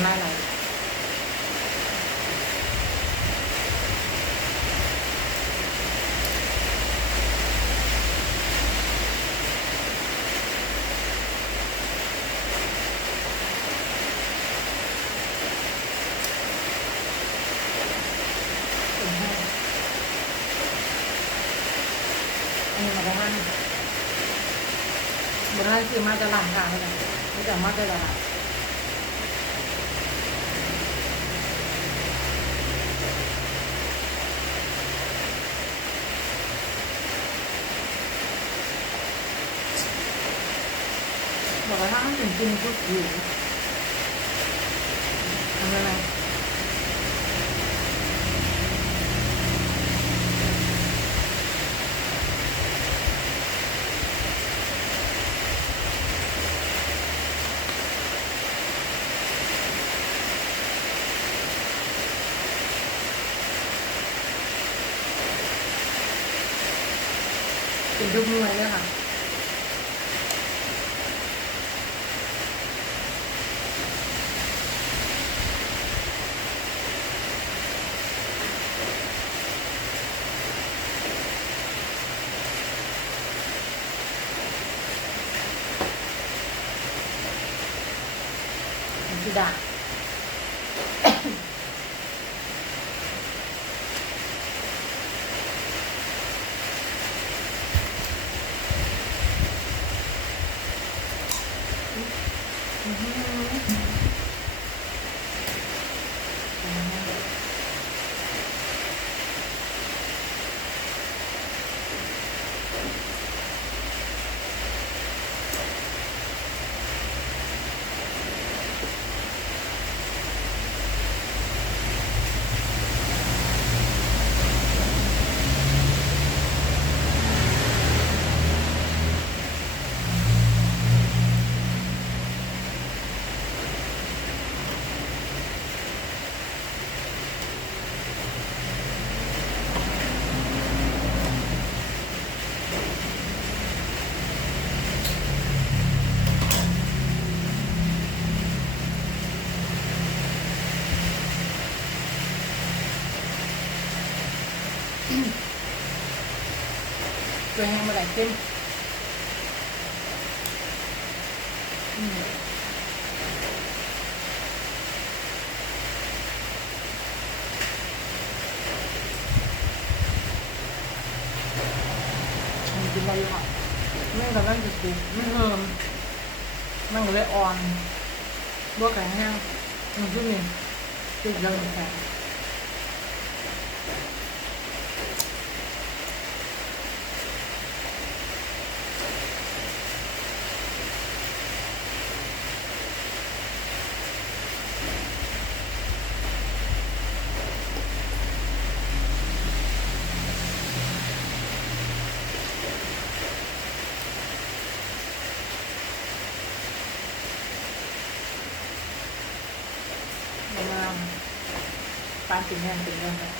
ำลายไหลอันนี้มาได้ห้างบนนั้นคือมาจะหลังค่ะเลยไม่จะมาจะหลังบอกว่าถ้ามันเป็นจริงก็อยู่ทำอะไรเป็นทุกมวยเลยค่ะคือด่าตัวแห้งมาไหลเข้มกินอะไรค่ะไม่กำลังจะสุกไม่เพิ่มมันก็เลยอ่อนบัวแข็งแห้งมันขึ้นนี่ติดเลยแข็งปานติ่งแห้งติ่งเรื่องเลย